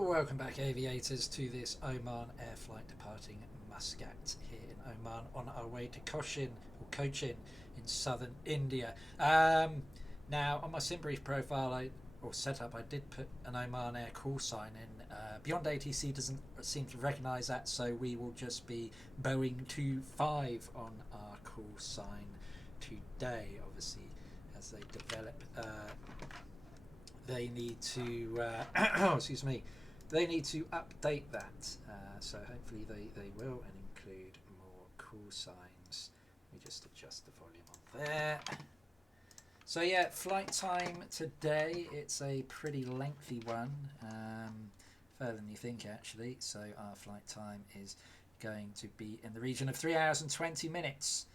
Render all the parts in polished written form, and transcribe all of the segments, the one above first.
Welcome back, aviators, to this Oman Air flight departing Muscat here in Oman on our way to Cochin in southern India. Now, on my SimBrief profile or setup, I did put an Oman Air call sign in. Beyond ATC doesn't seem to recognise that, so we will just be Boeing 25 on our call sign today. Obviously, as they develop, they need to excuse me, they need to update that, so hopefully they will, and include more call signs. Let me just adjust the volume on there. So yeah, flight time today, it's a pretty lengthy one, further than you think actually. So our flight time is going to be in the region of 3 hours and 20 minutes.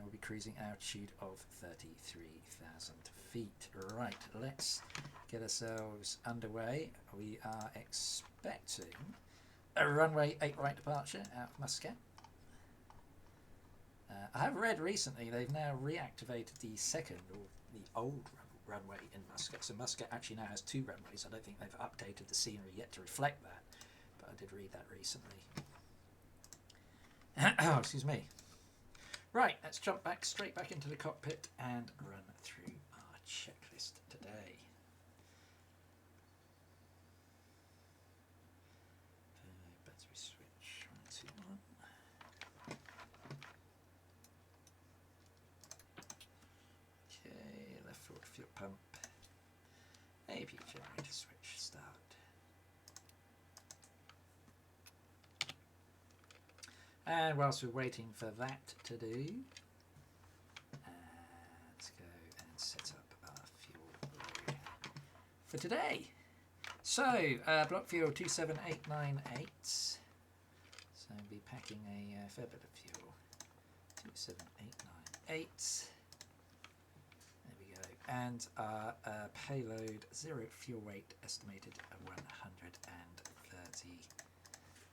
We'll be cruising altitude of 33,000 feet. Right, let's get ourselves underway. We are expecting a runway 8 right departure out of Muscat. I have read recently they've now reactivated the second, or the old runway in Muscat. So Muscat actually now has 2 runways. I don't think they've updated the scenery yet to reflect that, but I did read that recently. Oh, excuse me. Right, let's jump straight back into the cockpit and run through our checklist today. Battery switch, 1, 2, 1. Okay, left forward fuel pump. AP generator switch, start. And whilst we're waiting for that to do, let's go and set up our fuel load for today. So, block fuel 27898. So I'll be packing a fair bit of fuel. 27898. There we go. And our payload, 0 fuel weight, estimated at 130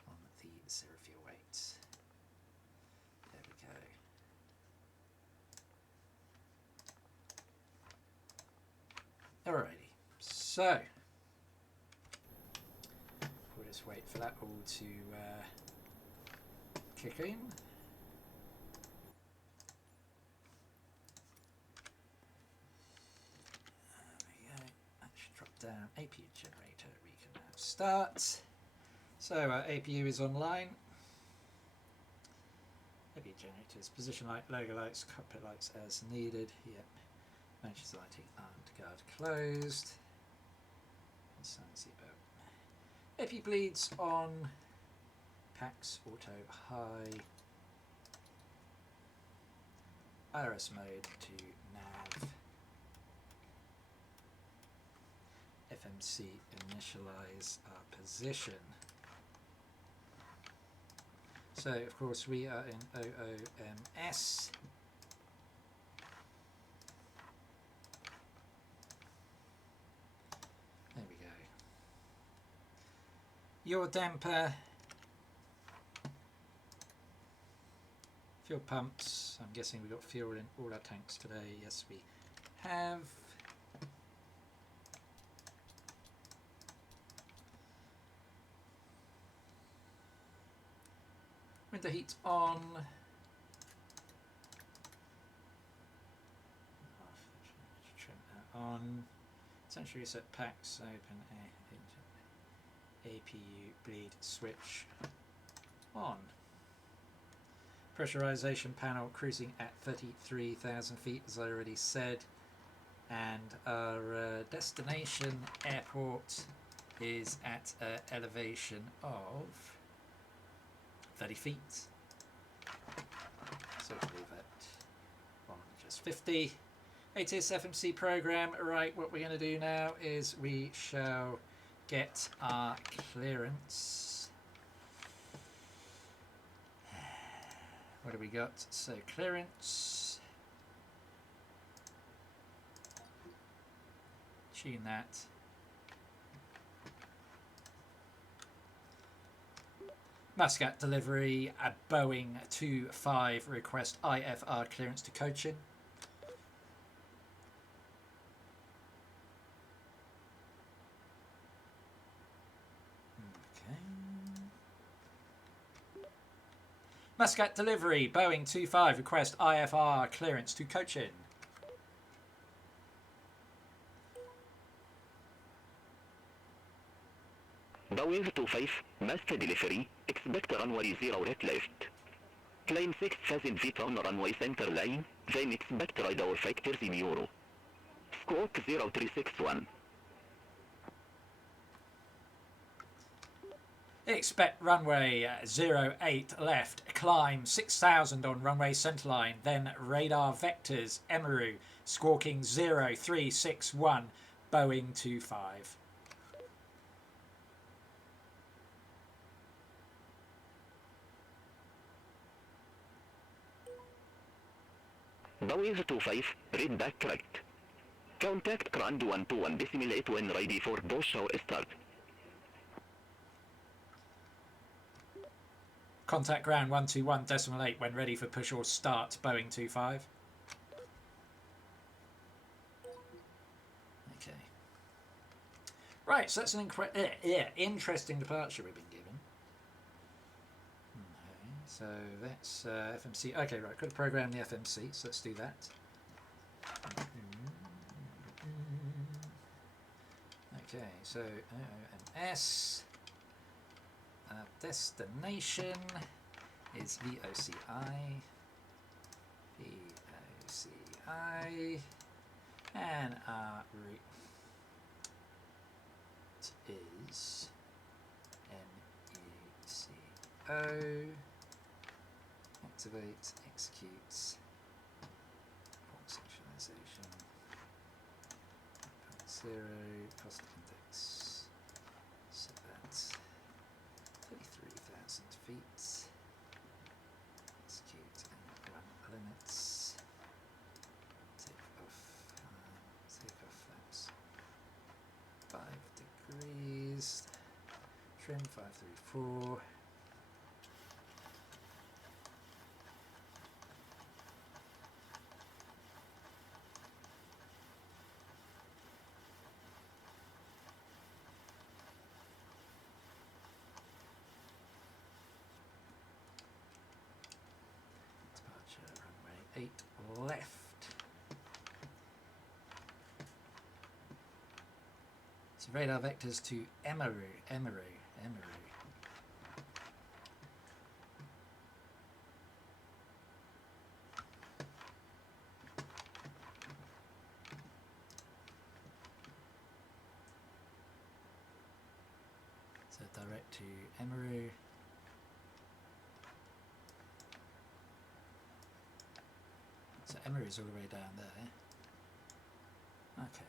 on the 0 fuel weight. There we go. Alrighty, so we'll just wait for that all to kick in. There we go. That should drop down. APU generator, we can now start. So our APU is online. APU generators, position light, logo lights, cockpit lights as needed. Yep. Emergency lighting, armed guard closed. And silent seatbelt. APU bleeds on. Packs auto high. IRS mode to nav. FMC initialize our position. So, of course, we are in OOMS. There we go. Yaw damper. Fuel pumps. I'm guessing we've got fuel in all our tanks today. Yes, we have. Window heat on. Trim that on. Essentially reset packs open. APU bleed switch on. Pressurization panel cruising at 33,000 feet, as I already said. And our destination airport is at an elevation of 30 feet. So we'll leave it on just 50. ATS FMC program. Right, what we're going to do now is we shall get our clearance. What do we got? So clearance. Tune that. Muscat delivery, a Boeing 25 request IFR clearance to Cochin. Muscat delivery, Boeing 25, request IFR clearance to Cochin. Boeing 25, Muscat delivery, expect runway 0 right left. Climb 6,000 feet on runway center line, then expect radar factors in Euro. Squawk 0361. Expect runway 08 left, climb 6,000 on runway centerline, then radar vectors, Emaru, squawking 0361, Boeing 25. Boeing 25, read back correct. Contact ground 121.8 when ready for push or start. Contact ground 121.8 when ready for push or start, Boeing 25. Okay. Right, so that's an interesting departure we've been given. Okay, so that's FMC. Okay, right, got to program the FMC, so let's do that. Okay, so OMS. Destination is VOCI, and our route is MUCO. Activate, execute, port centralization, 0, cost index, set that 33,000 feet, execute and run limits, take off flaps 5 degrees, trim 534. Runway 8 left. So radar vectors to Emaru. So direct to Emaru. So Emaru is all the way down there. Okay.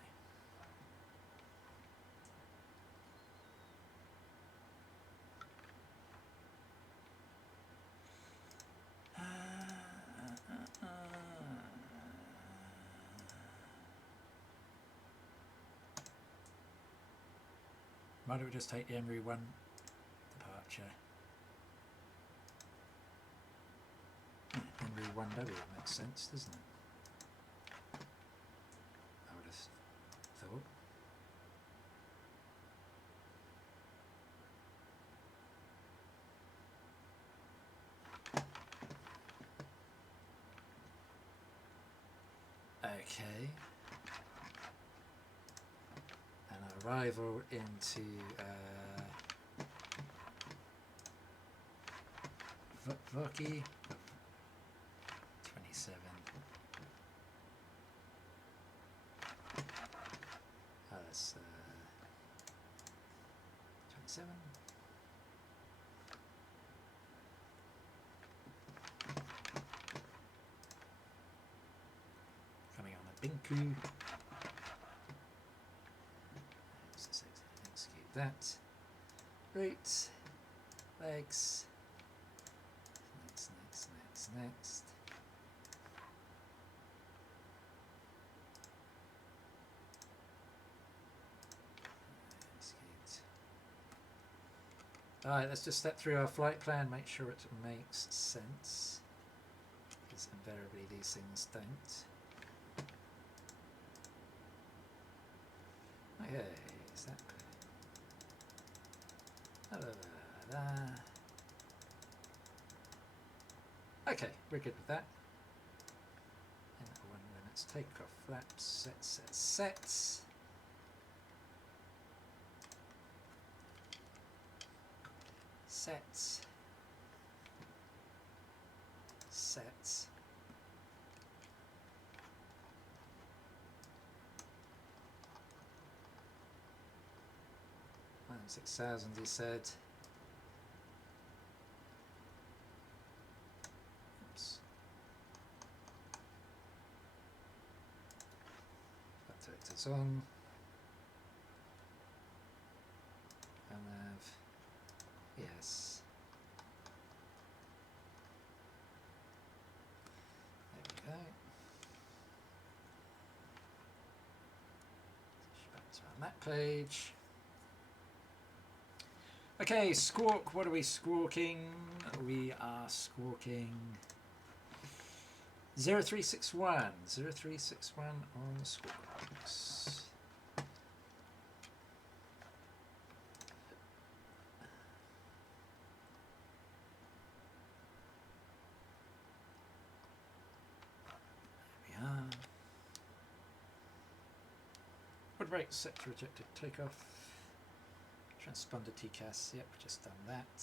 Why don't we just take the Emaru 1 departure? Emaru 1W makes sense, doesn't it? I would have thought. Okay. An arrival into Voki 27. Oh, that's 27. Coming on a Binku. Execute that. Route. Legs. Next. Execute. Alright, let's just step through our flight plan, make sure it makes sense. Because invariably these things don't. Okay, is that Okay, we're good with that. And when it's take off flaps, sets. Sets. 6,000 he said. Oops. Detectors on. And yes. There we go. Back to our map page. Okay, squawk. What are we squawking? We are squawking 0361. 0361 on the squawk box. There we are. Wood brake set to rejected takeoff. Transponder TCAS, yep, just done that.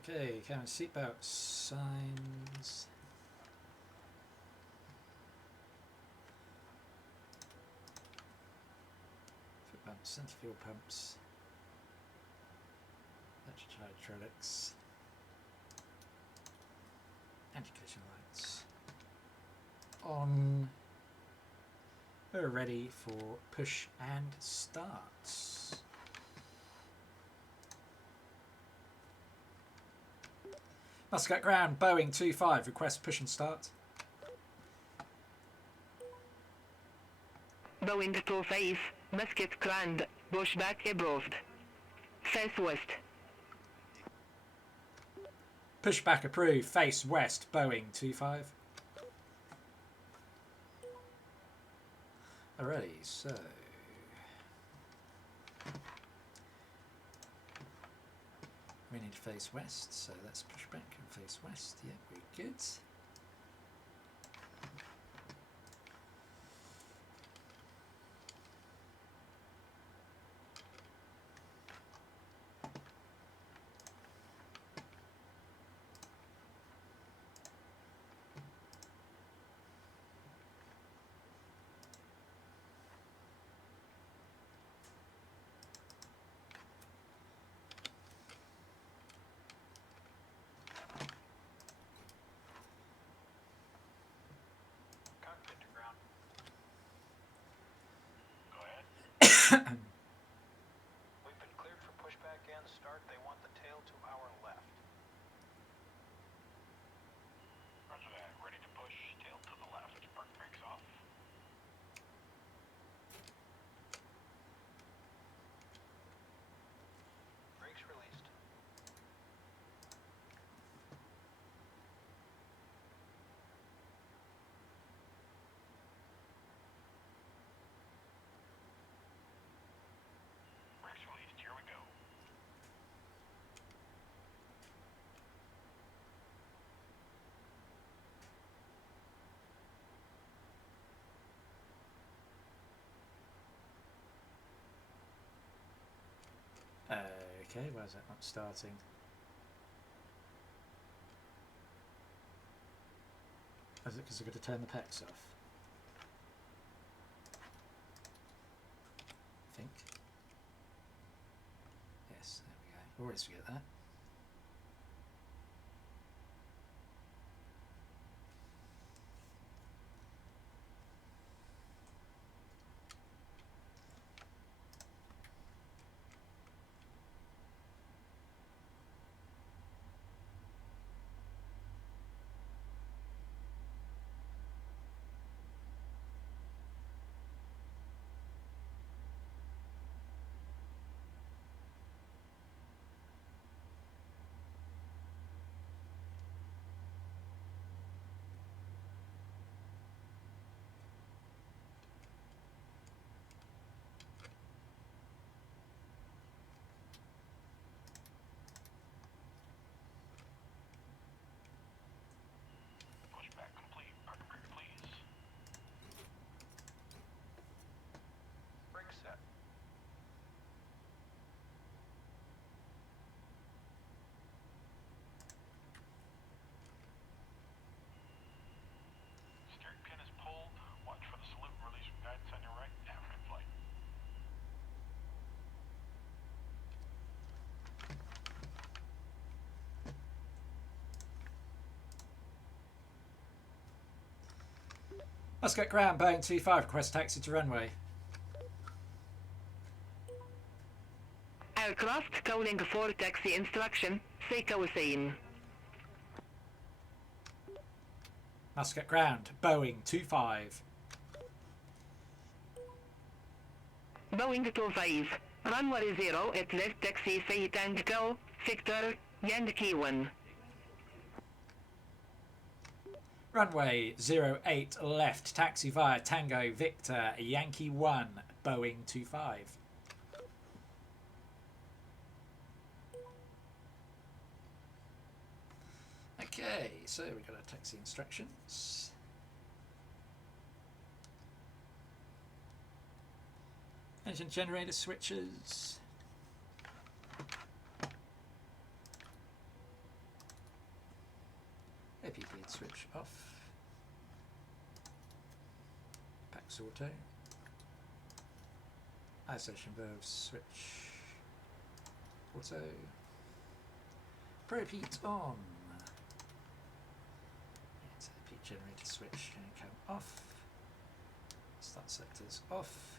Okay, cabin seatbelt signs. Foot pumps, center fuel pumps. Electric hydraulics. Anti-collision lights. On. We're ready for push and start. Muscat ground, Boeing 2-5, request push and start. Boeing 2-5, Muscat ground, pushback approved. Face west. Pushback approved, face west, Boeing 2-5. Alrighty, so we need to face west, so let's push back and face west. Yeah, we're good. We've been cleared for pushback and start. They want the tail to our left. Roger that. Ready to push. Tail to the left. Park brakes off. Brakes released. Here we go. Okay, why is that not starting? Is it because I've got to turn the PEX off? I think. Yes, there we go. Always forget that. Muscat ground, Boeing 25, request taxi to runway. Aircraft calling for taxi instruction. Say Cochin. Muscat ground, Boeing 25. Boeing 25. Runway 0 at left taxi say Tango, Victor, Yankee 1. Runway 08 left, taxi via Tango Victor Yankee 1, Boeing 25. Okay, so we've got our taxi instructions. Engine generator switches. APP switch off. Pax auto. Isolation valve switch. Auto. Probe heat on. It's AP generator switch and cam off. Start selectors off.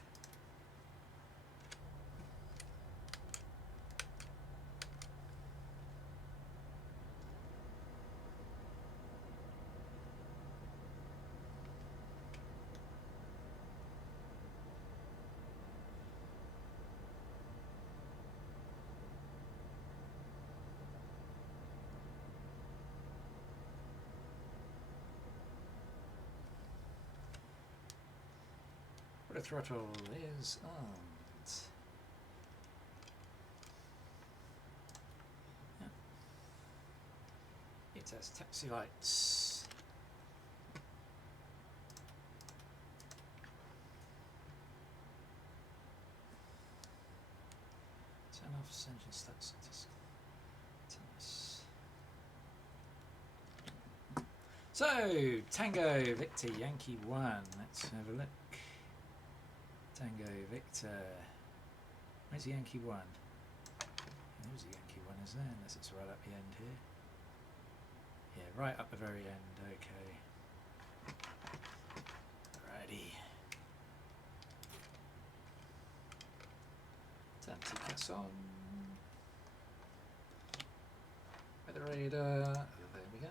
The throttle is armed. Yeah. It has taxi lights. Turn off engine start settings. So, Tango Victor Yankee 1. Let's have a look. Tango Victor. Where's the Yankee 1? There's the Yankee 1, is there? Unless it's right up the end here. Yeah, right up the very end. Okay. Alrighty. Turn TCAS on. Weather radar. There we go.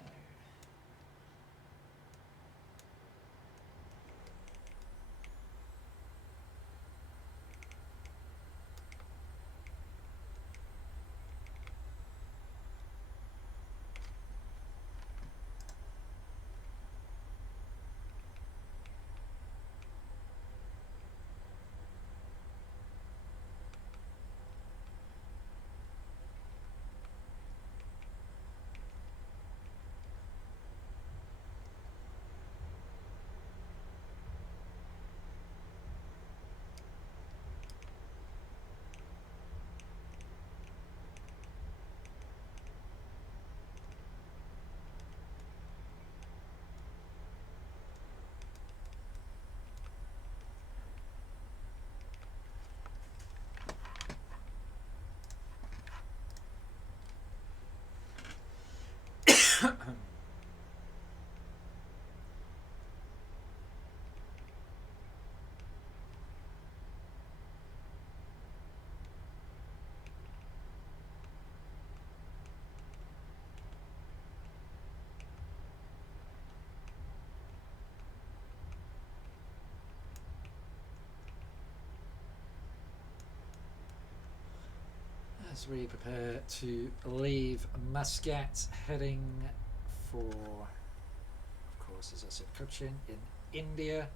As we prepare to leave Muscat, heading for, of course, as I said, Cochin in India.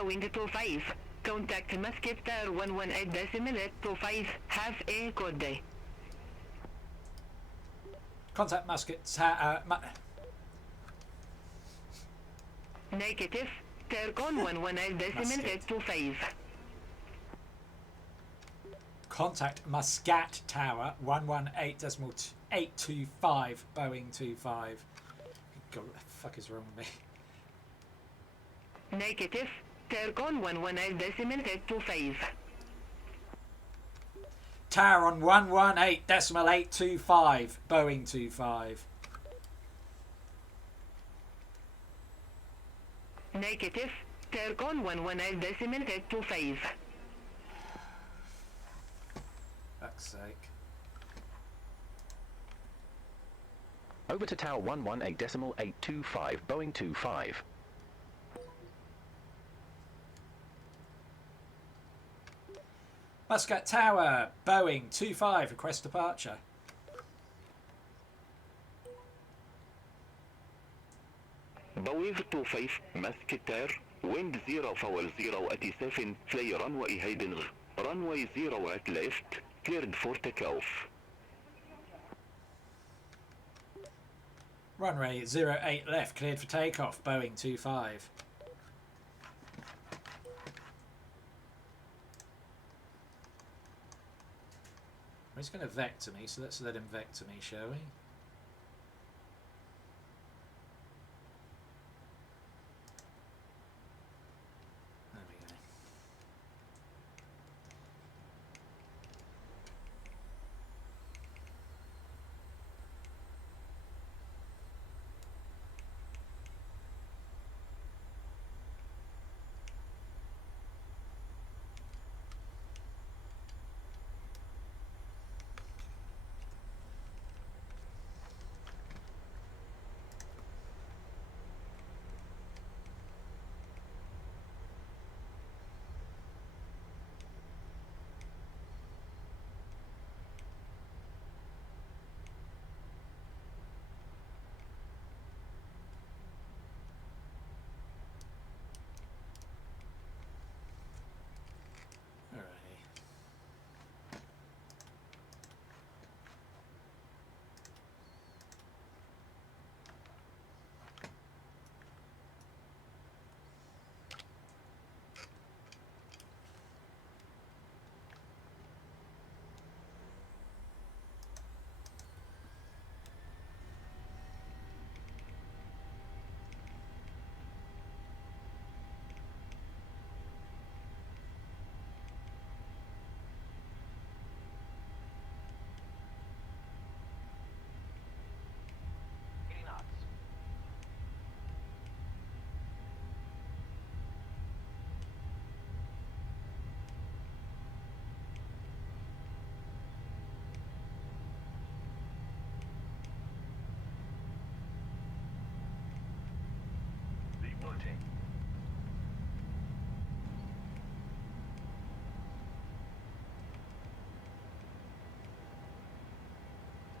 Boeing 25. Contact Muscat 118.825. Have a good day. Contact Muscat Negative. Tercon 118.825. Contact Muscat Tower 118.825 Boeing 25. God, what the fuck is wrong with me? Negative. Tercon 118.825. Tower on 118.825 Boeing 25. Negative. Tercon 118.825. Fuck's sake. Over to Tower 118.825 Boeing 25. Muscat Tower, Boeing 25, request departure. Boeing 25 Muscat Air, wind 0 foul 0 at 7, fly runway heading runway 0 at left, cleared for takeoff. Runway 08 left, cleared for takeoff, Boeing 25. He's going to vector me, so let's let him vector me, shall we? There we go.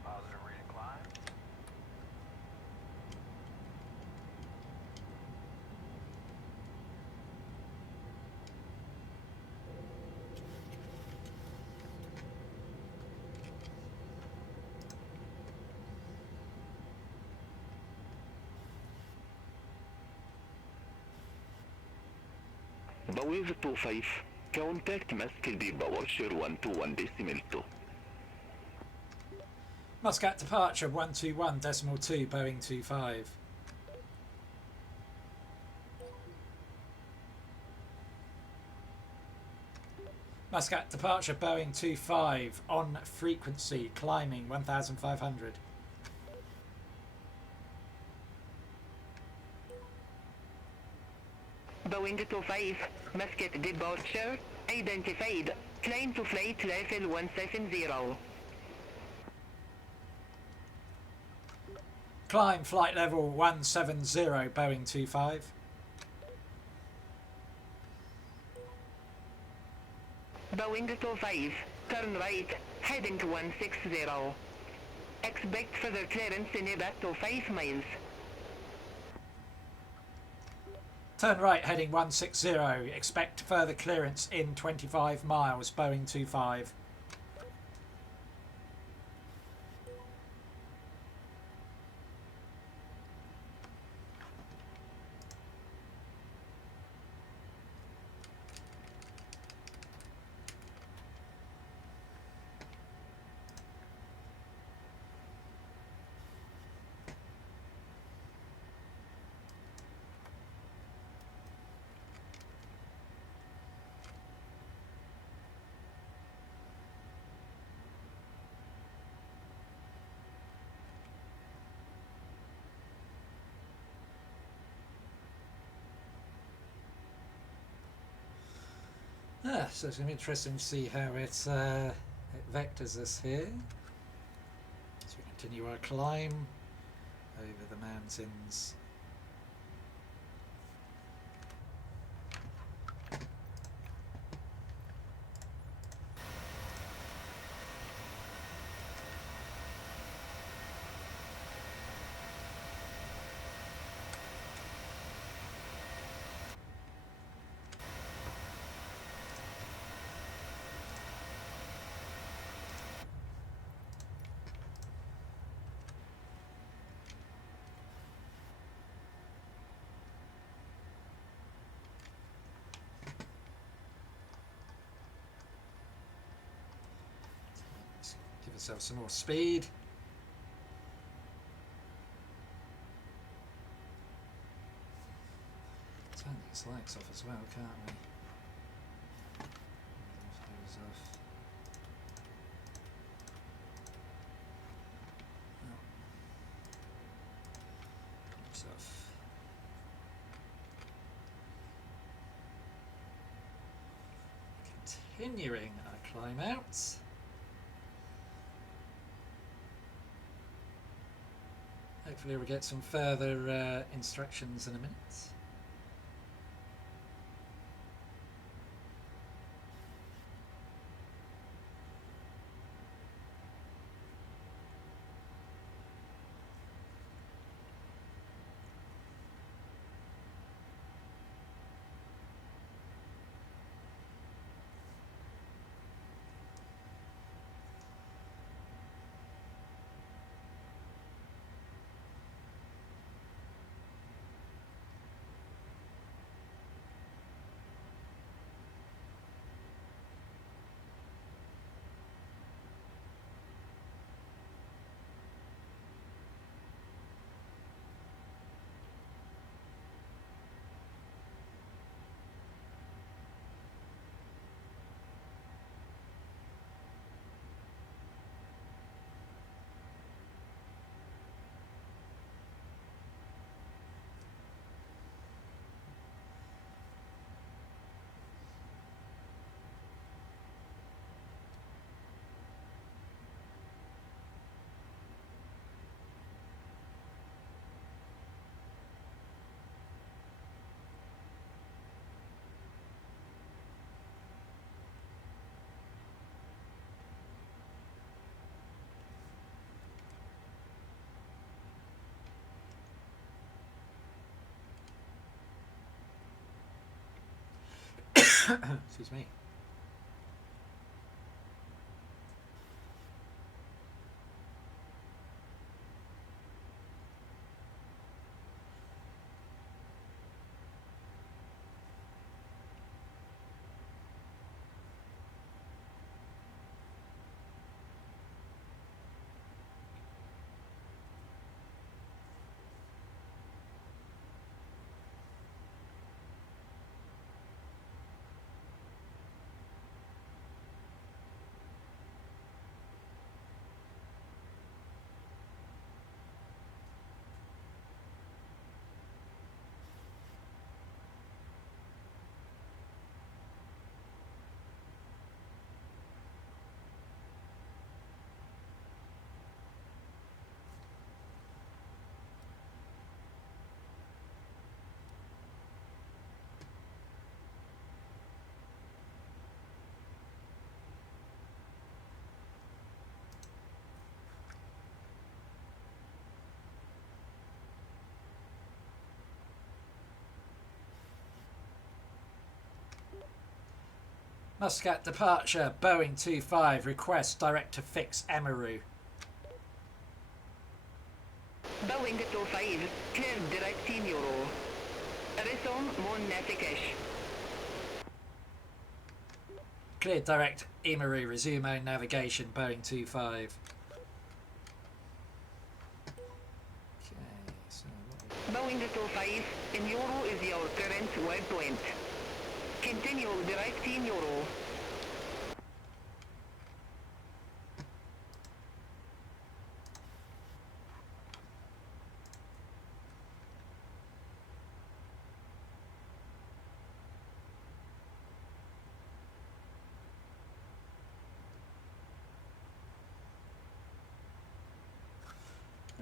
Positive rate of climb. Boeing 25, contact Muscat Power Share 121.2. Muscat departure 121.2 Boeing 25. Muscat departure Boeing 25 on frequency climbing 1500. Boeing 25, Muscat departure, identified, climb to flight level 170. Climb flight level 170 Boeing 25. Boeing 25, turn right, heading to 160. Expect further clearance in about 5 miles. Turn right, heading 160. Expect further clearance in 25 miles, Boeing 25. So it's going to be interesting to see how it vectors us here. So we continue our climb over the mountains. Give ourselves some more speed. Turn these lights off as well, can't we? Those off. Those off. Continuing our climb out. Hopefully we'll get some further instructions in a minute. Excuse me. Muscat departure, Boeing 25, request direct to fix Emaru. Boeing 25, cleared direct team Euro. Resume Moon navigation. Cleared direct Emaru, resume own navigation, Boeing 25. Okay, so Boeing 25, in Euro is your current waypoint. Continue direct team Euro.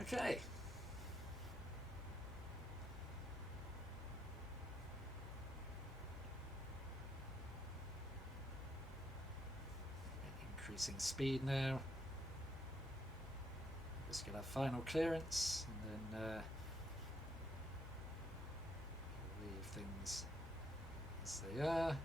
okay. Increasing speed now. Let's get our final clearance and then leave things as they are.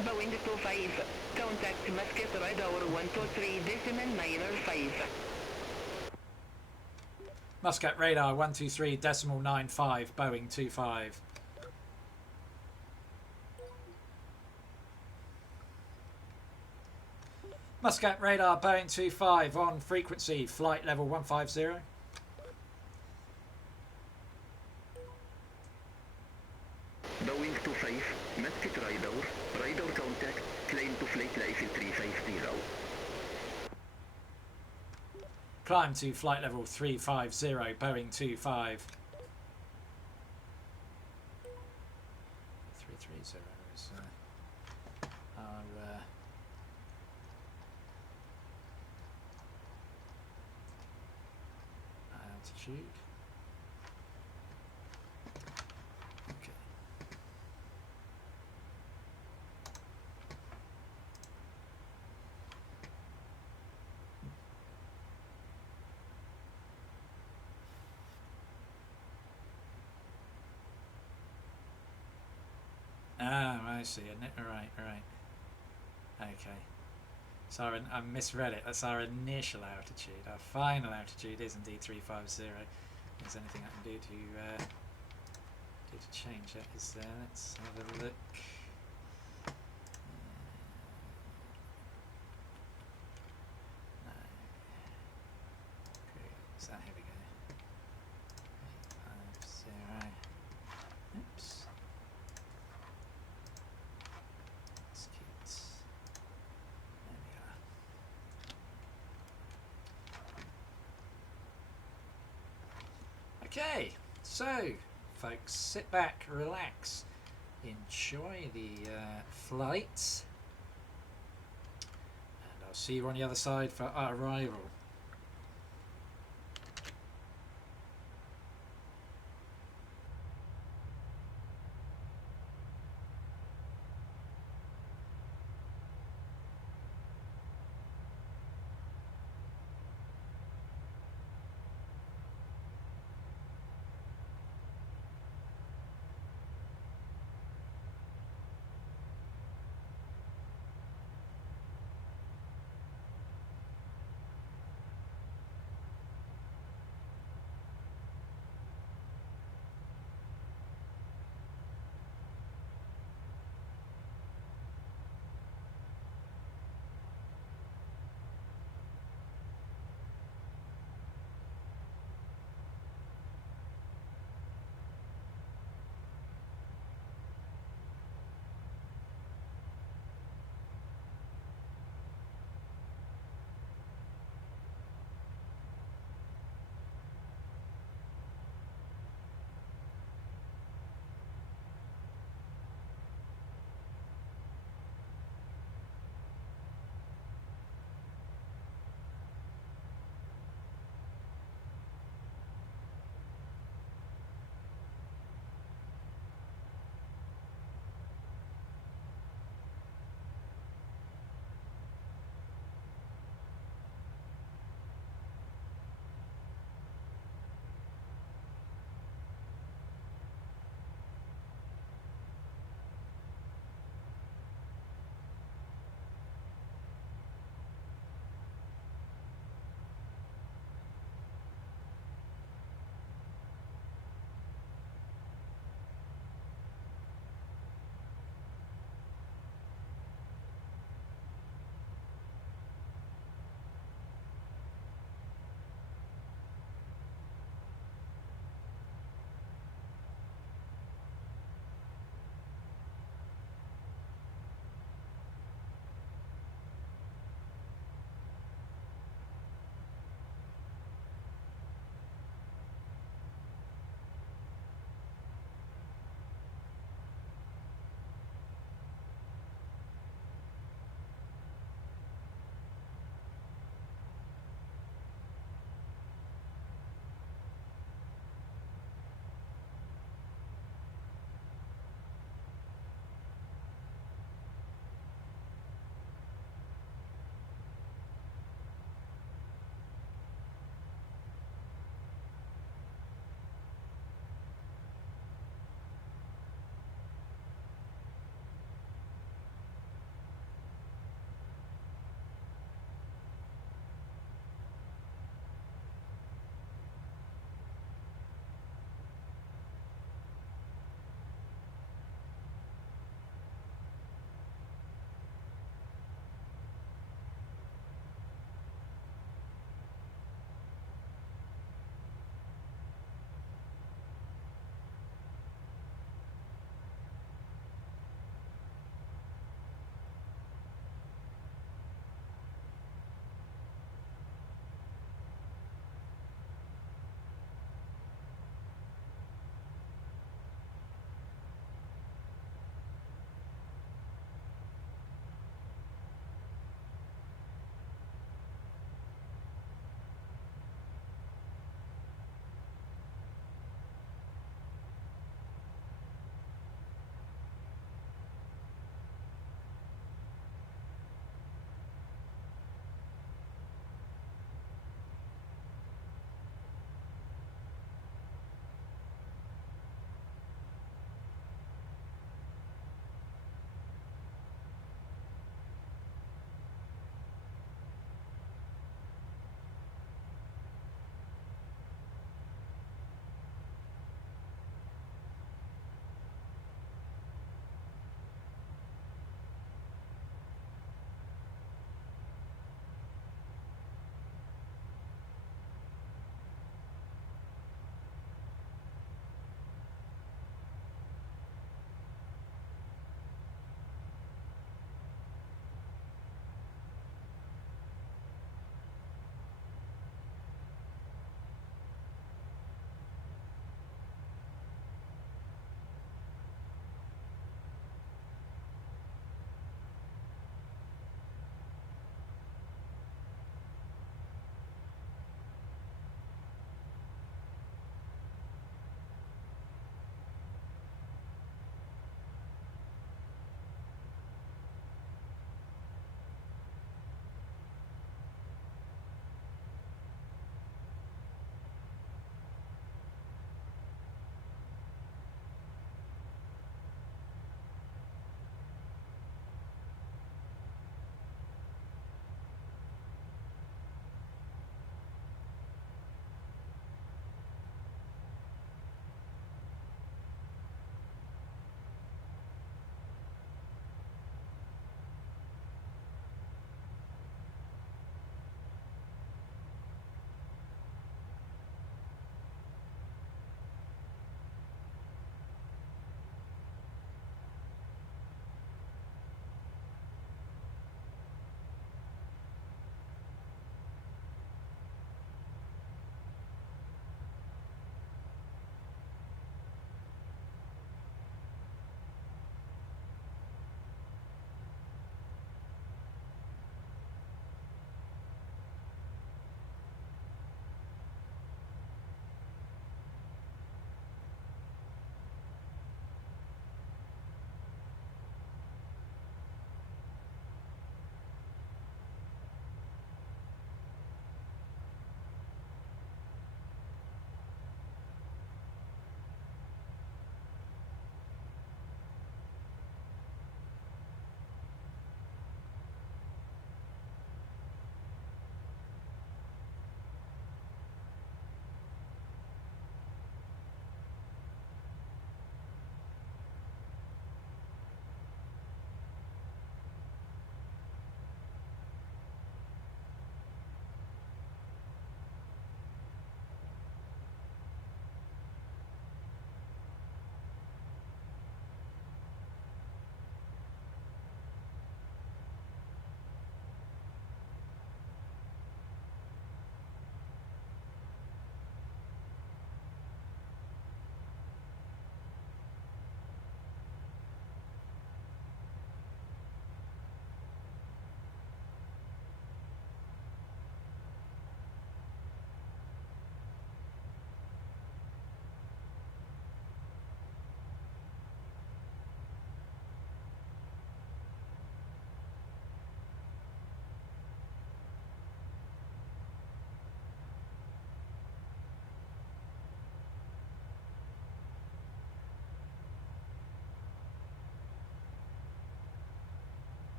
Boeing 25, contact Muscat radar 123.95. Muscat radar 123.95, Boeing 25. Muscat radar Boeing 25 on frequency, flight level 150. Boeing 25, Muscat radar contact, climb to flight level 350. Climb to flight level 350, Boeing 25. 330 is our altitude. Okay. Ah, I see. Right. Okay. So I misread it. That's our initial altitude. Our final altitude is indeed 350. If there's anything I can do to change it, is there? Let's have a look. No. So here we go. 350. Oops. Okay, so folks, sit back, relax, enjoy the flight, and I'll see you on the other side for our arrival.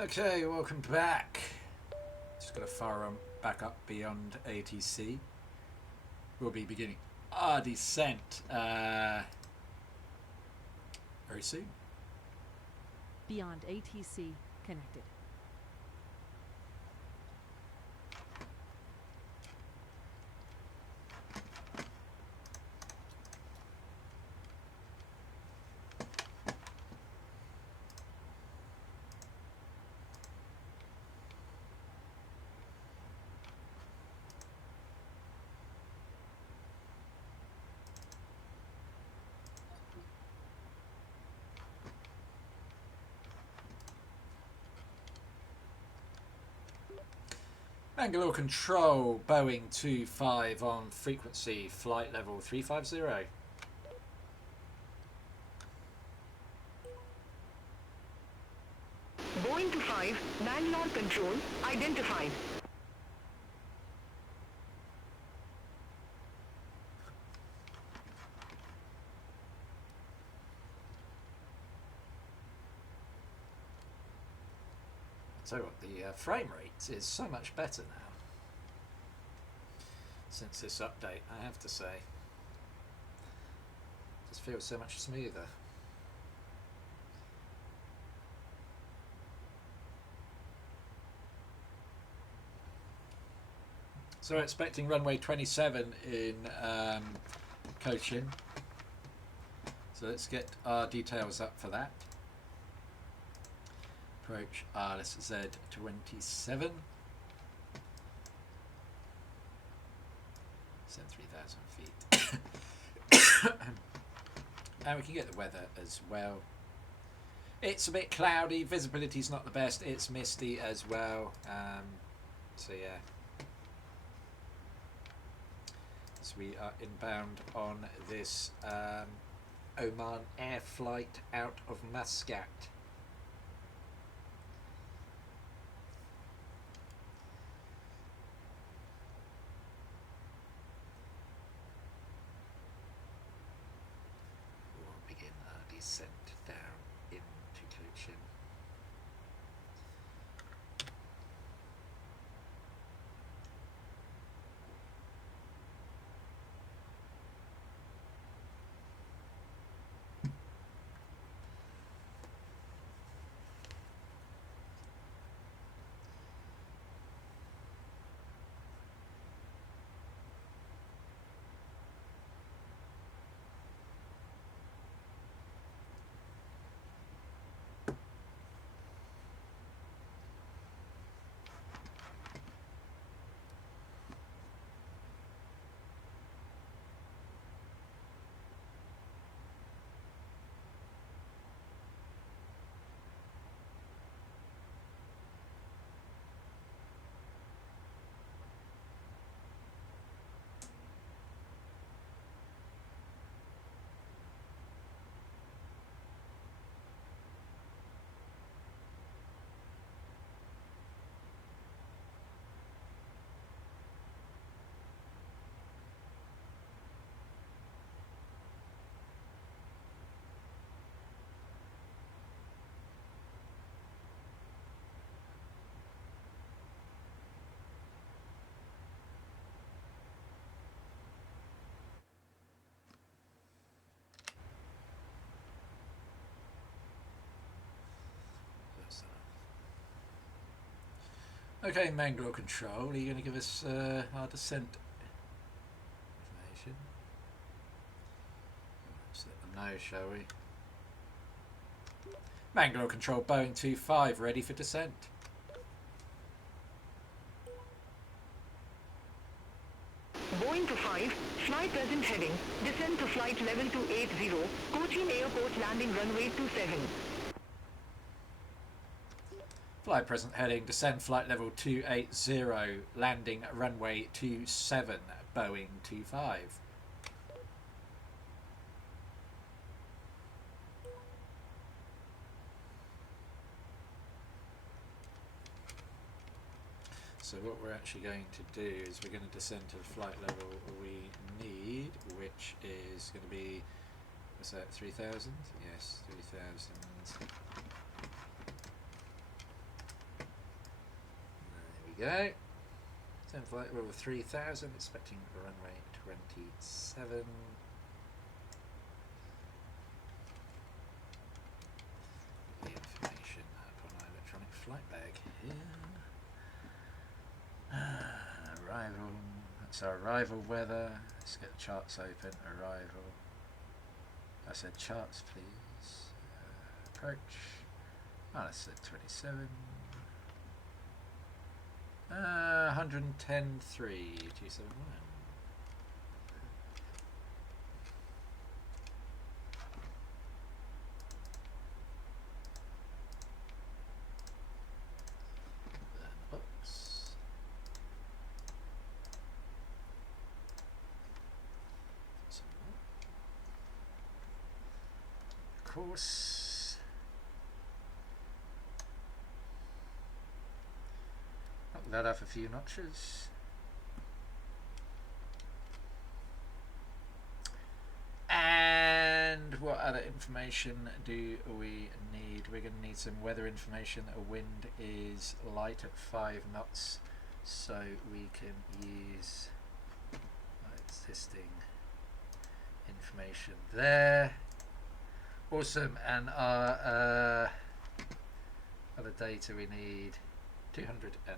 Okay, welcome back. Just got to fire on back up beyond ATC. We'll be beginning our descent very soon. Beyond ATC connected. Bangalore Control, Boeing 25 on frequency, flight level 350. Boeing 25, Bangalore Control, identified. So what, the frame rate is so much better now since this update, I have to say. Just feels so much smoother. So we're expecting runway 27 in Cochin. So let's get our details up for that. Approach RSZ 27. Send 3,000 feet. And we can get the weather as well. It's a bit cloudy, visibility's not the best, it's misty as well. So yeah. So we are inbound on this Oman Air flight out of Muscat. Descent down into Cochin. Okay, Bangalore Control, are you going to give us our descent information? Let's let them know, shall we? Bangalore Control, Boeing 25, ready for descent. Boeing 25, flight present heading, descend to flight level 280, Cochin Airport landing runway 27. Flight present heading, descend flight level 280, landing runway 27, Boeing 25. So what we're actually going to do is we're going to descend to the flight level we need, which is going to be, what's that, 3,000? Yes, 3,000. go. 10 flight level 3000, expecting runway 27. The information up on our electronic flight bag here. Arrival, that's our arrival weather. Let's get the charts open. Arrival. I said charts, please. Approach. Oh, I said 27. 110.3, 271. Books. Course. Knock that off a few notches. And what other information do we need? We're going to need some weather information. A wind is light at 5 knots, so we can use existing information there. Awesome, and our other data we need 290.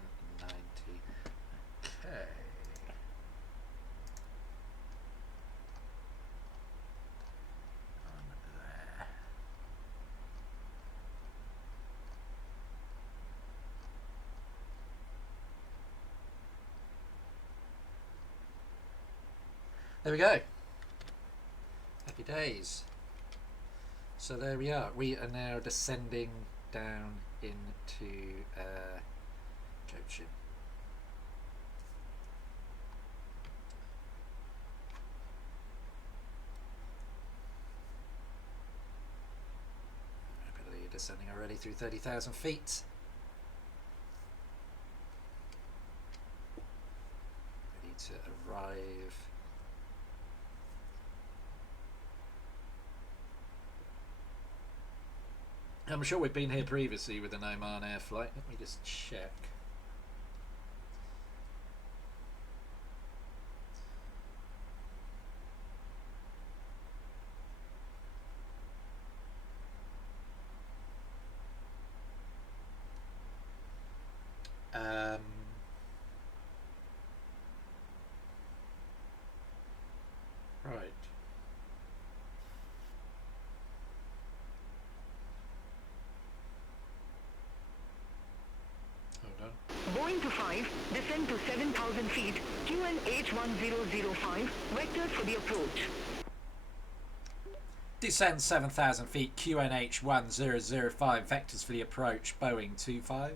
Okay. On there. There we go. Happy days. So there we are. We are now descending down into Cochin. Rapidly descending already through 30,000 feet. Ready to arrive. I'm sure we've been here previously with an Oman Air flight. Let me just check. Right. Boeing 5, descend to 7,000 feet, QNH 1005, vectors for the approach. Descend 7,000 feet, QNH 1005, vectors for the approach, Boeing 25.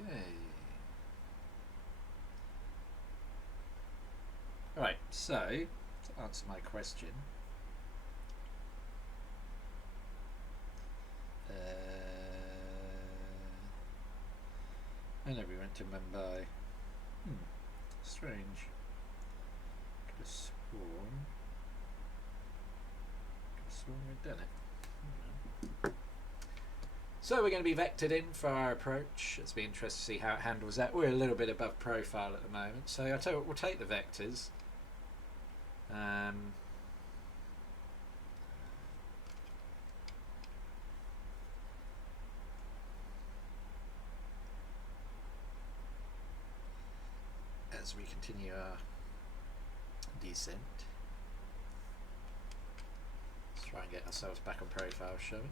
Okay. Right, so, to answer my question, I know we went to Mumbai. Strange. Could have sworn we'd done it. So we're going to be vectored in for our approach. It's be interesting to see how it handles that. We're a little bit above profile at the moment, so I tell you what, we'll take the vectors. As we continue our descent, let's try and get ourselves back on profile, shall we?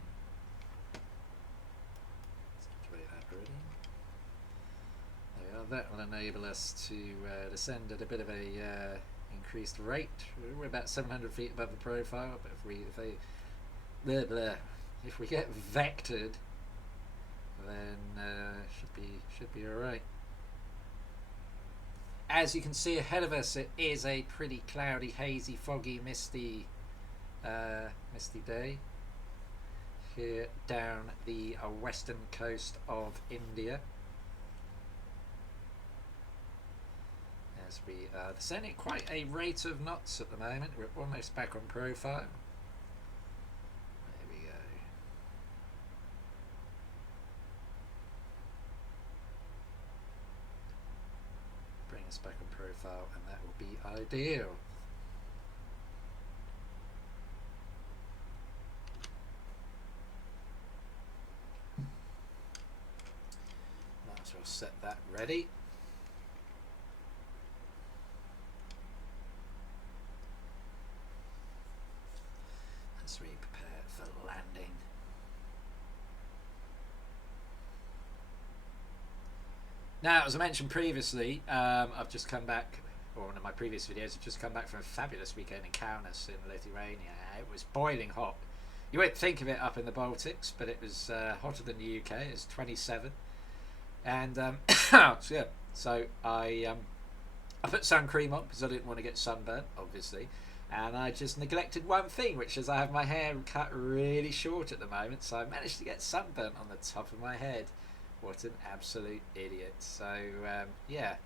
Let's activate that already. There we are. That will enable us to descend at a bit of a increased rate. We're about 700 feet above the profile, but if we get vectored, then should be all right. As you can see ahead of us, it is a pretty cloudy, hazy, foggy, misty day here down the western coast of India. As we are descending at quite a rate of knots at the moment, we're almost back on profile. There we go. ideal. Might as well set that ready. Let's re-prepare for landing. Now, as I mentioned previously, I've just come back, or one of my previous videos, I've just come back from a fabulous weekend in Kaunas in Lithuania. It was boiling hot. You won't think of it up in the Baltics, but it was hotter than the UK. It was 27. And so I put sun cream on because I didn't want to get sunburnt, obviously. And I just neglected one thing, which is I have my hair cut really short at the moment, so I managed to get sunburnt on the top of my head. What an absolute idiot. So, yeah.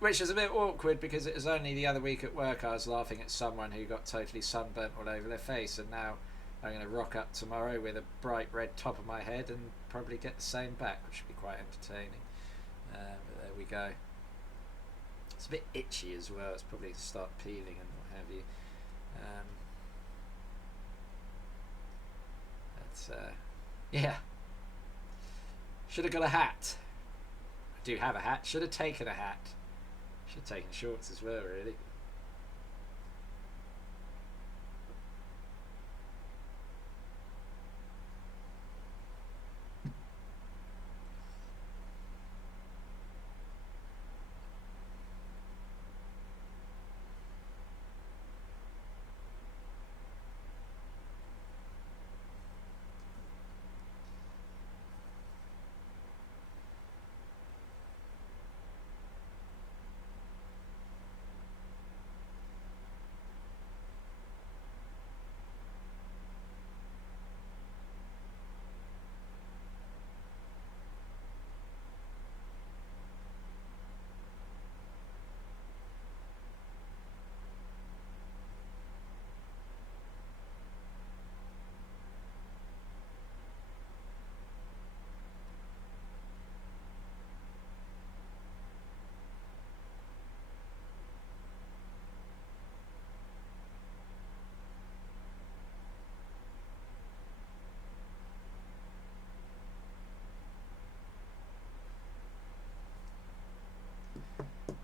Which is a bit awkward because it was only the other week at work I was laughing at someone who got totally sunburnt all over their face, and now I'm going to rock up tomorrow with a bright red top of my head and probably get the same back, which should be quite entertaining. But there we go. It's a bit itchy as well. It's probably to start peeling and what have you. Yeah. Should have got a hat. I do have a hat. Should have taken a hat. Should have taken shorts as well, really.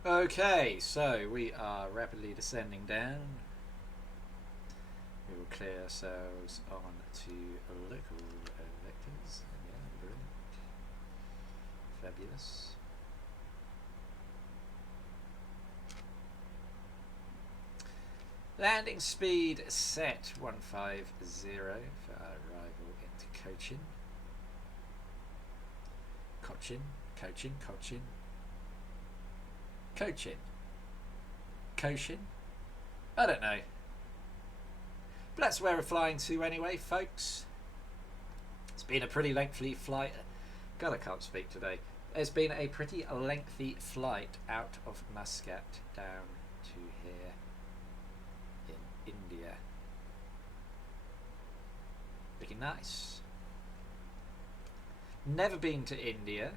Okay, so we are rapidly descending down. We will clear ourselves on to local vectors. Yeah, brilliant. Fabulous. Landing speed set 150 for our arrival into Cochin. Cochin? I don't know. But that's where we're flying to anyway, folks. It's been a pretty lengthy flight. God, I can't speak today. It's been a pretty lengthy flight out of Muscat down to here in India. Looking nice. Never been to India.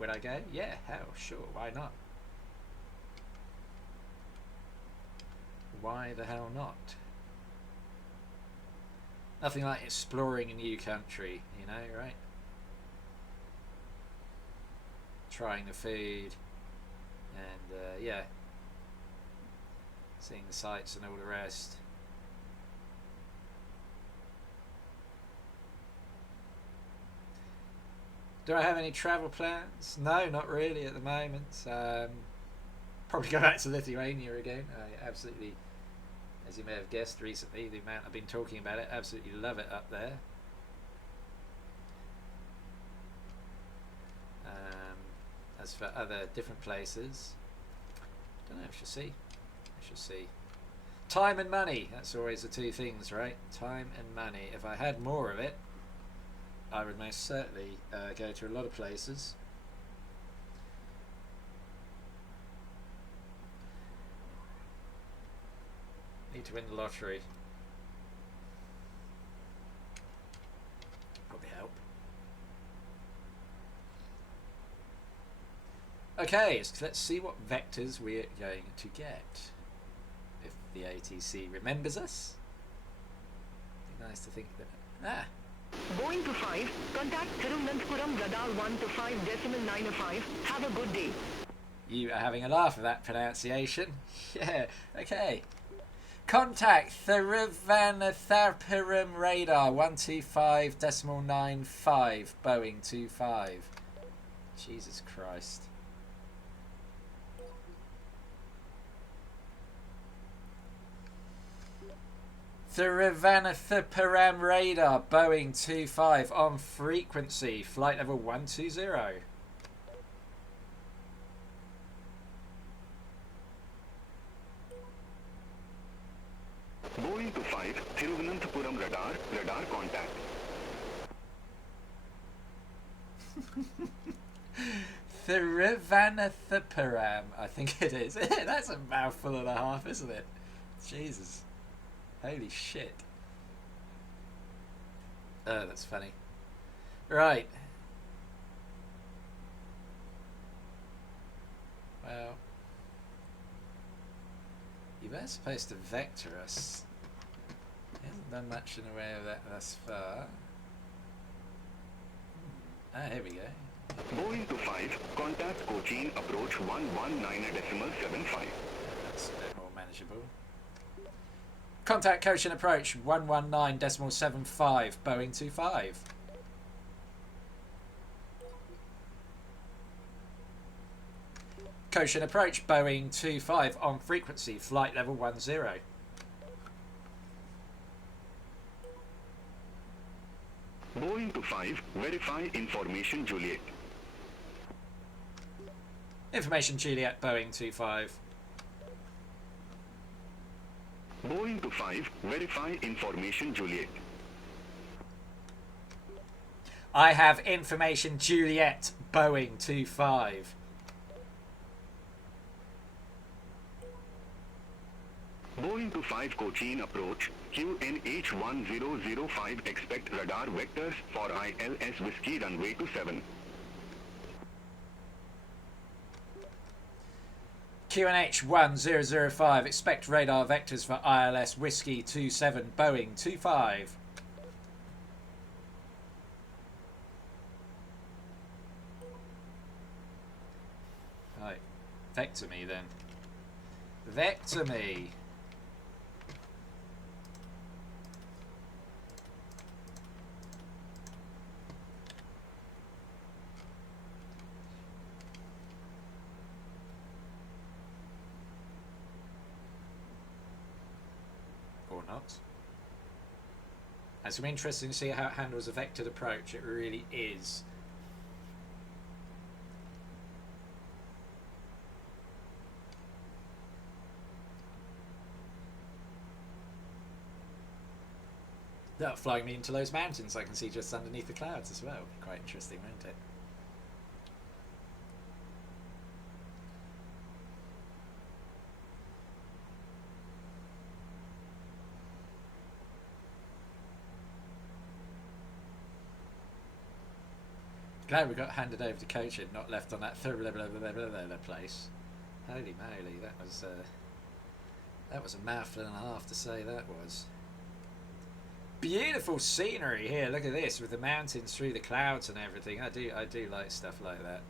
Would I go? Yeah, hell, sure, why not? Why the hell not? Nothing like exploring a new country, you know, right? Trying the food and, yeah, seeing the sights and all the rest. Do I have any travel plans? No, not really at the moment. Probably go back to Lithuania again. I absolutely, as you may have guessed recently, the amount I've been talking about it, absolutely love it up there. As for other different places, don't know, I shall see. I shall see. Time and money, that's always the two things, right? Time and money. If I had more of it, I would most certainly go to a lot of places. Need to win the lottery. Probably help. Okay, so let's see what vectors we're going to get. If the ATC remembers us. Be nice to think that... Ah! Boeing to 5, contact Thiruvananthapuram radar 1 to 5.95. Have a good day. You are having a laugh at that pronunciation. Yeah, okay. Contact Thiruvananthapuram radar 125.95 Boeing 25. Jesus Christ. Thiruvananthapuram radar Boeing 25 on frequency, flight level 120. Boeing to 5, Thiruvananthapuram radar contact. Thiruvananthapuram, I think it is. That's a mouthful and a half, isn't it? Jesus. Holy shit. Oh, that's funny. Right. Well, you were supposed to vector us. He hasn't done much in the way of that thus far. Ah, here we go. Boeing to 5, contact Cochin, approach 119.75. That's a bit more manageable. Contact Cochin approach 119.75 Boeing 25. Cochin approach Boeing 25 on frequency, flight level 10. Boeing to 5, verify information Juliet. Information Juliet Boeing 25. Boeing to 5, verify information Juliet. I have information Juliet Boeing 25. Boeing to 5, Cochin approach, QNH1005, expect radar vectors for ILS Whiskey runway 27. QNH 1005, expect radar vectors for ILS Whiskey 27 Boeing 25. Right, vector me then. Vector me. Or not. It's interesting to see how it handles a vectored approach. It really is. That flying me into those mountains I can see just underneath the clouds as well. Quite interesting, won't it? Glad we got handed over to Cochin, not left on that place. Holy moly, that was a mouthful and a half to say that was. Beautiful scenery here. Look at this with the mountains through the clouds and everything. I do like stuff like that.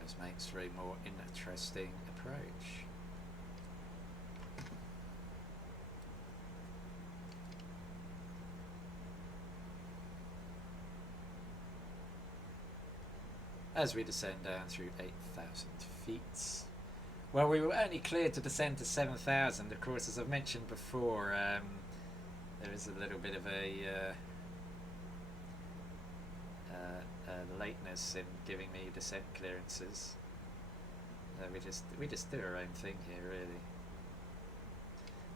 This makes for a more interesting approach. As we descend down through 8,000 feet. Well, we were only cleared to descend to 7,000. Of course, as I've mentioned before, there is a little bit of a lateness in giving me descent clearances. We just do our own thing here, really.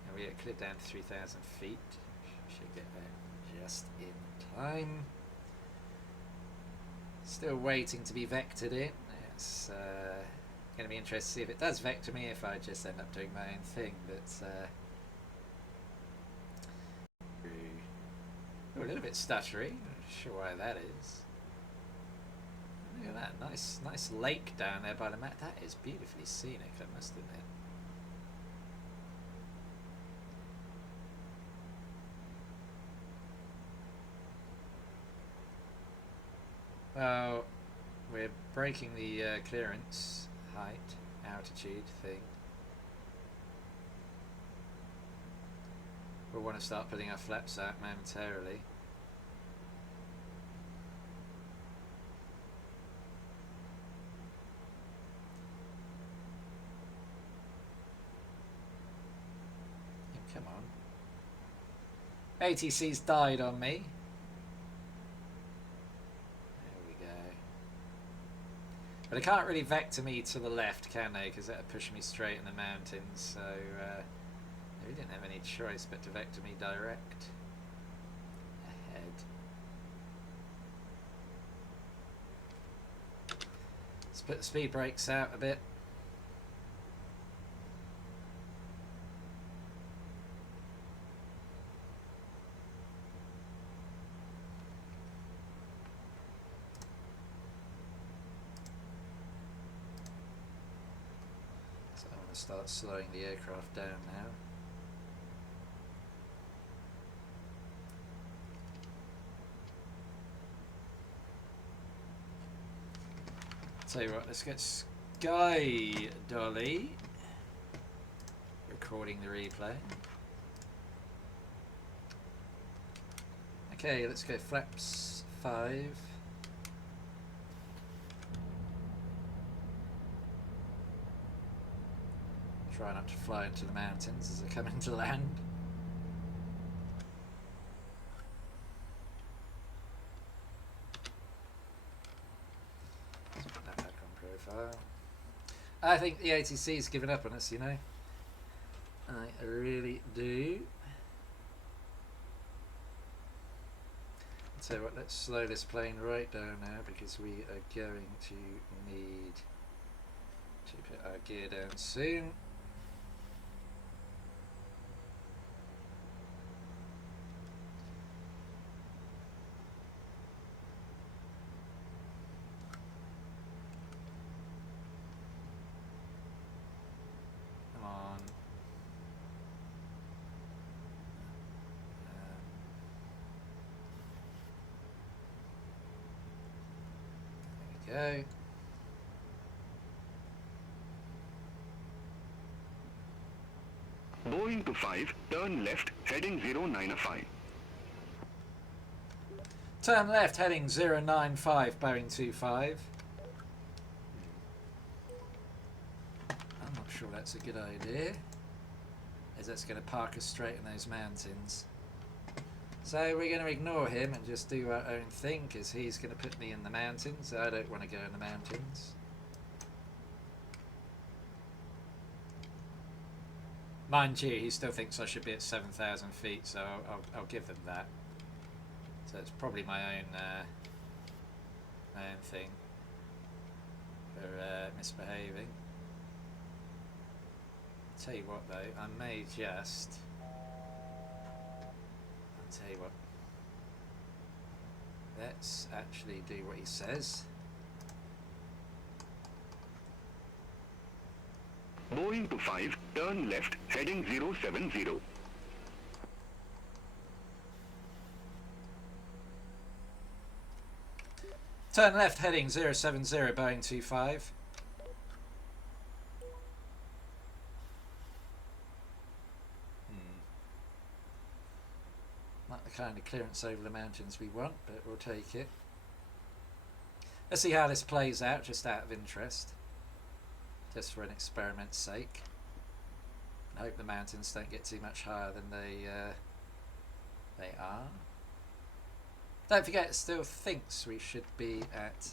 And we get cleared down to 3,000 feet. Should get there just in time. Still waiting to be vectored in. It's going to be interesting to see if it does vector me, if I just end up doing my own thing. But a little bit stuttery. Not sure why that is. nice lake down there by the map. That is beautifully scenic, I must admit. Well, we're breaking the clearance height, altitude thing. We'll want to start putting our flaps out momentarily. Oh, come on. ATC's died on me. But they can't really vector me to the left, can they? Because that would push me straight in the mountains. So we didn't have any choice but to vector me direct ahead. Let's put the speed brakes out a bit. Start slowing the aircraft down now. Tell you what, let's get Sky Dolly recording the replay. Okay, let's go flaps 5. Try not to fly into the mountains as I come into land. Let's put that back on profile. I think the ATC's given up on us, you know. I really do. So what, let's slow this plane right down now because we are going to need to put our gear down soon. Go. Boeing 25, turn left, heading 095. Turn left, heading 095, Boeing 25. I'm not sure that's a good idea, as that's going to park us straight in those mountains. So we're going to ignore him and just do our own thing, because he's going to put me in the mountains. I don't want to go in the mountains. Mind you, he still thinks I should be at 7,000 feet, so I'll give them that. So it's probably my own thing for misbehaving. Tell you what though, I may just... Tell you what, let's actually do what he says. Boeing 25, turn left, heading 070. Turn left, heading 070, Boeing 25. Not the kind of clearance over the mountains we want, but we'll take it. Let's see how this plays out, just out of interest. Just for an experiment's sake. I hope the mountains don't get too much higher than they are. Don't forget, it still thinks we should be at...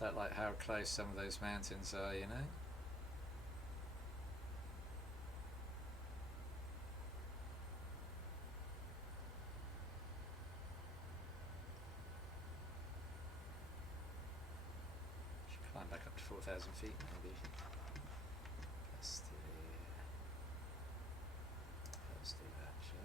Don't like how close some of those mountains are, you know. 4,000 feet maybe. Let's do that, shall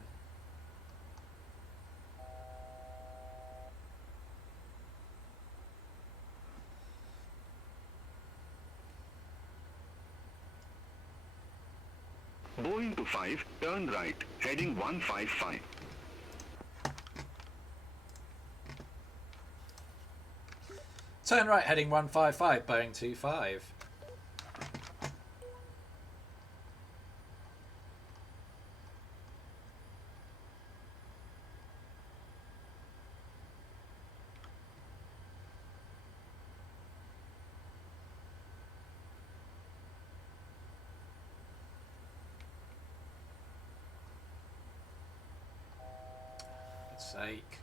we? Boeing 25, turn right, heading 155. Turn right, heading 155, Boeing 25. Sake.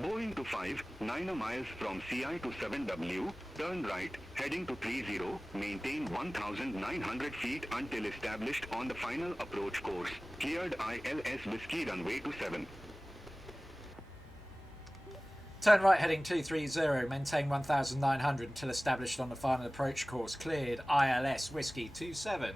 Boeing 25, 9 miles from CI to 7W, turn right, heading to 30, maintain 1,900 feet until established on the final approach course. Cleared ILS Whiskey runway to 7. Turn right, heading 230, maintain 1,900 until established on the final approach course. Cleared ILS Whiskey 27.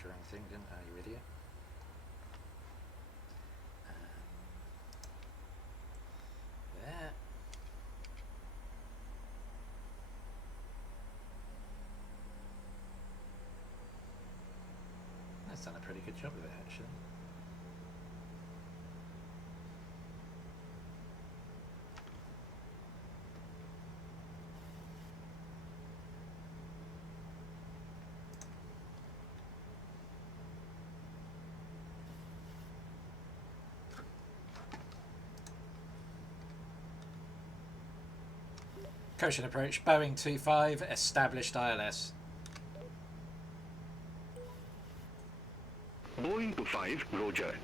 Sure thing, didn't I, you idiot? There. That's done a pretty good job of it, actually. Cochin approach, Boeing 25, established ILS. Boeing 25, Roger.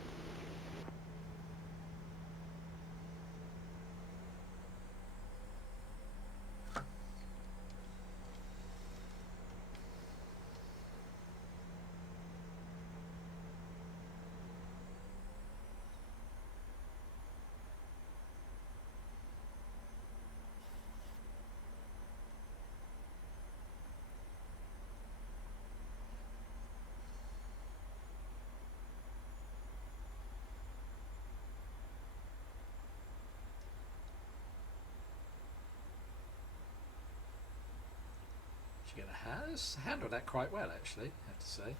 Has handled that quite well, actually, I have to say.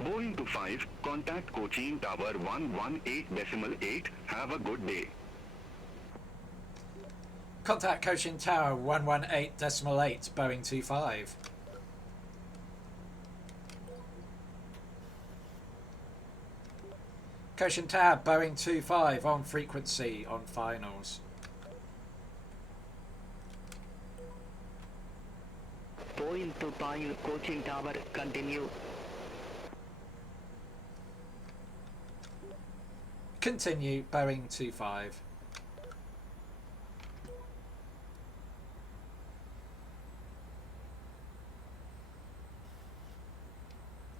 Boeing 25, contact Cochin Tower 118.8. Have a good day. Contact Cochin Tower 118.8, Boeing 25. Cochin Tower, Boeing 25, on frequency, on finals. Point to point Cochin Tower, continue. Continue, Boeing 25.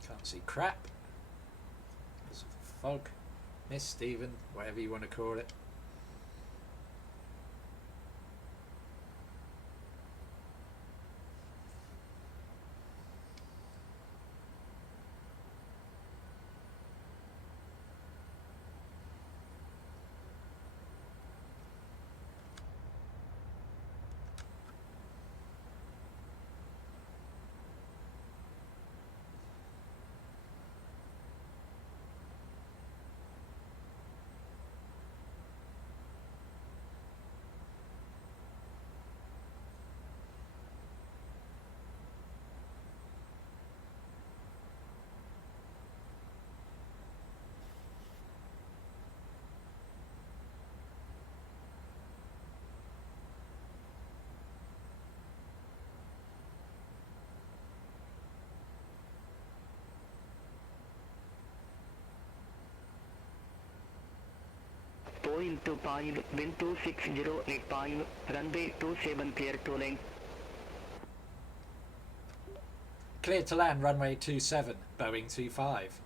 Can't see crap. There's fog, mist, even, whatever you want to call it. Point to point, wind 26085, runway 27 clear to land. Clear to land, runway 27, Boeing 25.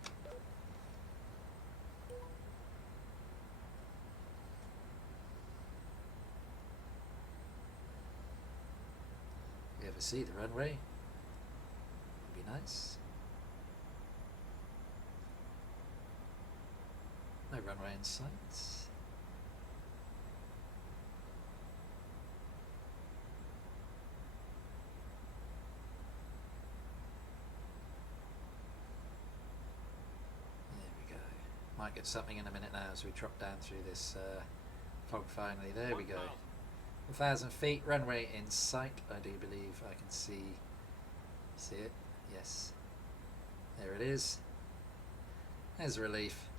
You ever see the runway? Would be nice. No runway in sight. Might get something in a minute now as we drop down through this fog finally. There we go. 1,000 feet, runway in sight. I do believe I can see it. Yes. There it is. There's relief.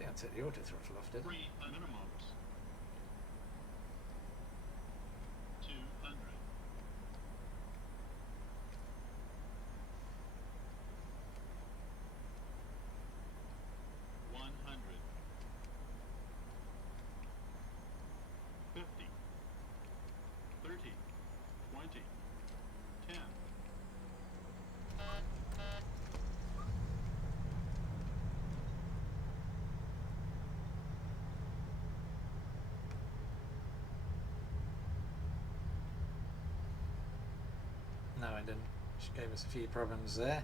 I took the auto throttle off, didn't I? 3 minimums. 200. 100. 50. 30. 20. 10. No, I didn't. She gave us a few problems there.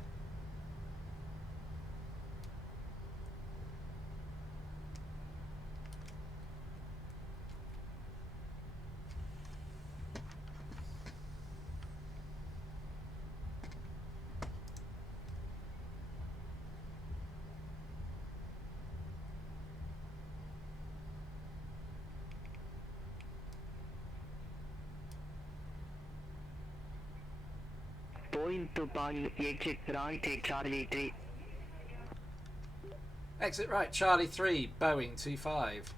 Point to point, exit right at Charlie 3. Exit right, Charlie 3, Boeing 25.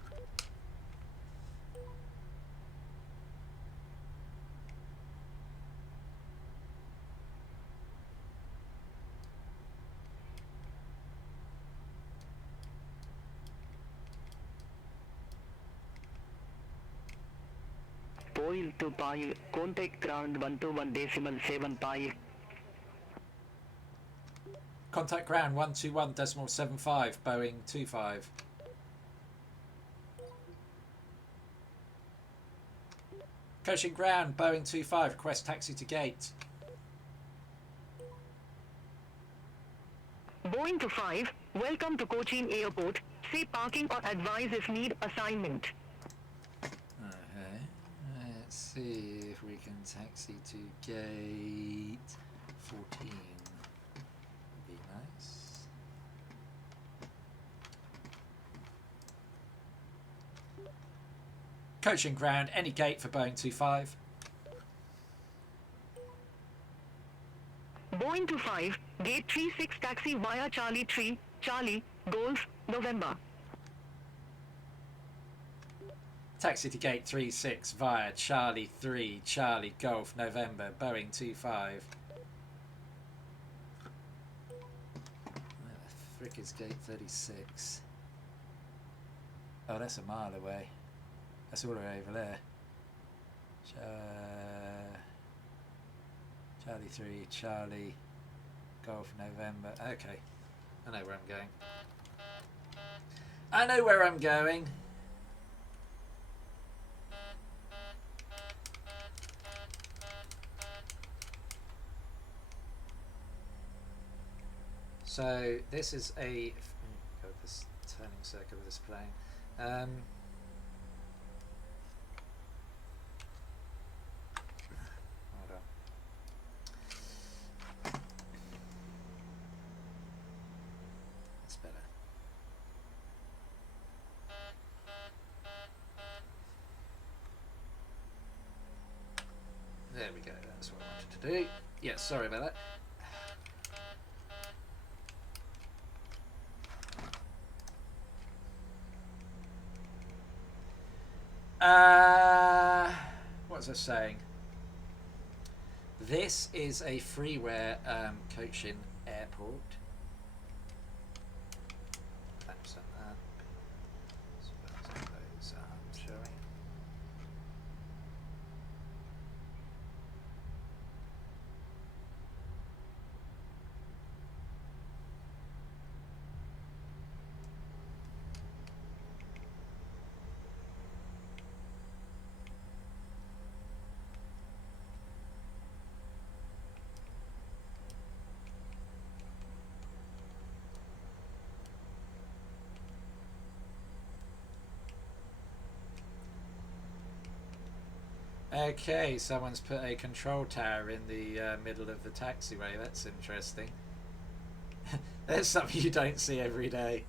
Point to point, contact ground 121.75. Contact ground 121.75, Boeing 25. Cochin ground, Boeing 25, request taxi to gate. Boeing 25, welcome to Cochin Airport. Say parking or advise if need assignment. Okay, let's see if we can taxi to gate 14. Would be nice. Cochin ground, any gate for Boeing 25. Boeing 25, gate 36 taxi via Charlie 3, Charlie, Golf, November. Taxi to gate 36 via Charlie 3, Charlie, Golf, November, Boeing 25. Where the frick is gate 36? Oh, that's a mile away. That's all the way over there. Charlie 3, Charlie, Golf, November. Okay, I know where I'm going. I know where I'm going. So this is a go this turning circle with this plane. Hold on. That's better. There we go. That's what I wanted to do. Yeah, sorry about that. What was I saying? This is a freeware Cochin airport. Maps on that. Suppose those aren't showing. Okay, someone's put a control tower in the middle of the taxiway. That's interesting. There's something you don't see every day.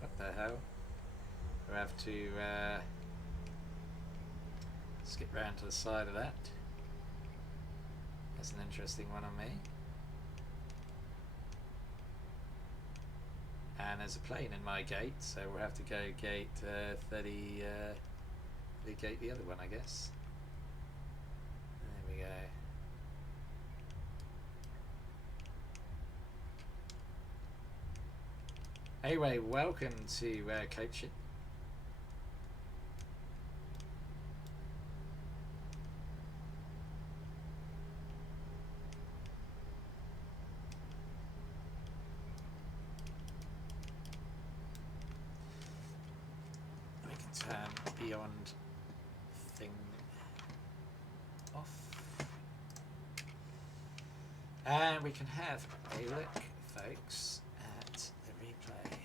What the hell? We'll have to skip round to the side of that. That's an interesting one on me. And there's a plane in my gate, so we'll have to go gate 30, gate the other one, I guess. There we go. Anyway, welcome to Cochin. We can turn beyond thing off. And we can have a look, folks, at the replay.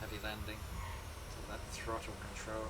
Heavy landing, so that throttle control.